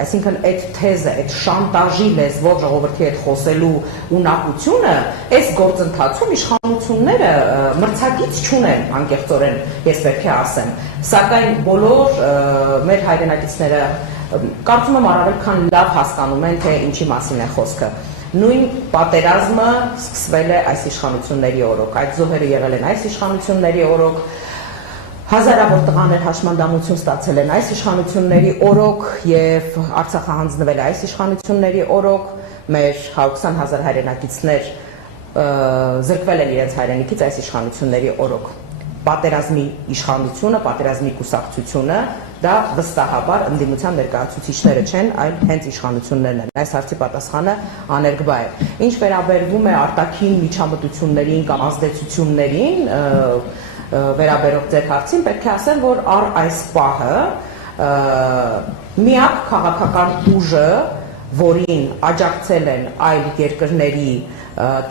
Այսինքն այդ թեզը, այդ շանտաժի լեզվով ժողովրդի հետ խոսելու ունակությունը, այս գործընթացում իշխանությունները մրցակից չունեն, անկեղծորեն ես պետք է ասեմ, սակայն բոլոր մեր հայրենակիցները կարծում եմ առավել քան լավ հասկանում են, թե ինչի մասին է խոսքը։ Նույն պատերազմը սկսվել է այս իշխանությունների օրոք, այդ զոհերը եղել են այս իշխանությունների օրոք, հազարավոր տղաներ հաշմանդամություն ստացել են այս իշխանությունների օրոք և Արցախը հանձնվել է այս իշխանությունների օրոք, մեր 120,000 հայրենակիցներ զրկվել են իրենց հայրենիքից այս իշխանությունների օրոք։ Պատերազմի իշխանությունը, պատերազմի կուսակցությունը, դա վստահաբար ընդդիմության ներկայացուցիչները չեն, այլ հենց իշխանություններն են։ Այս հարցի պատասխանը աներկբա է։ Ինչ վերաբերվում է արտաքին միջամտություններին կամ ազդեցություններին, վերաբերող ձեր հարցին, պետք է ասեմ, որ առ այս պահը միակ քաղաքական ուժը, որին աջակցել են այլ երկրների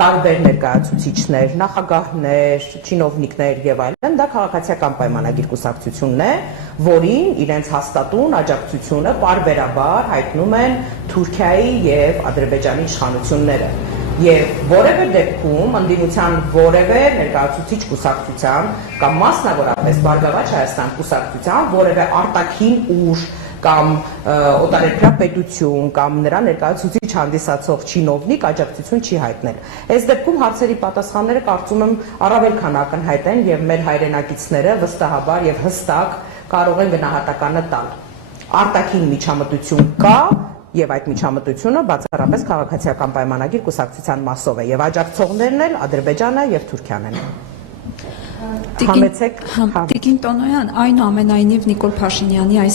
տարբեր ներկայացուցիչներ, նախագահներ, չինովնիկներ եւ այլն, դա քաղաքացիական պայմանագիր կուսակցությունն է, որին իրենց հաստատուն աջակցությունը պարբերաբար հայտնում են Թուրքիայի եւ Ադրբեջանի իշխանությունները։ Եվ որևէ դեպքում ընդդիմության որևէ ներկայացուցիչ կուսակցության կամ մասնավորապես Բարգավաճ Հայաստան կուսակցության որևէ արտաքին ուժ կամ օտարերկրյա պետություն կամ նրա ներկայացուցիչ հանդիսացող չինովնիկ աջակցություն չի հայտնել։ Այս դեպքում հարցերի պատասխանները կարծում եմ առավել քան ակնհայտ են եւ մեր հայրենակիցները վստահաբար եւ հստակ կարող են գնահատականը տալ։ Արտաքին միջամտություն կա եւ այդ միջամտությունը բացառապես քաղաքացիական պայմանագիր կուսակցության մասով է եւ աջակցողներն էլ Ադրբեջանը եւ Թուրքիան են։ Տիկին Տոնոյան, այնուամենայնիվ Նիկոլ Փաշինյանի այս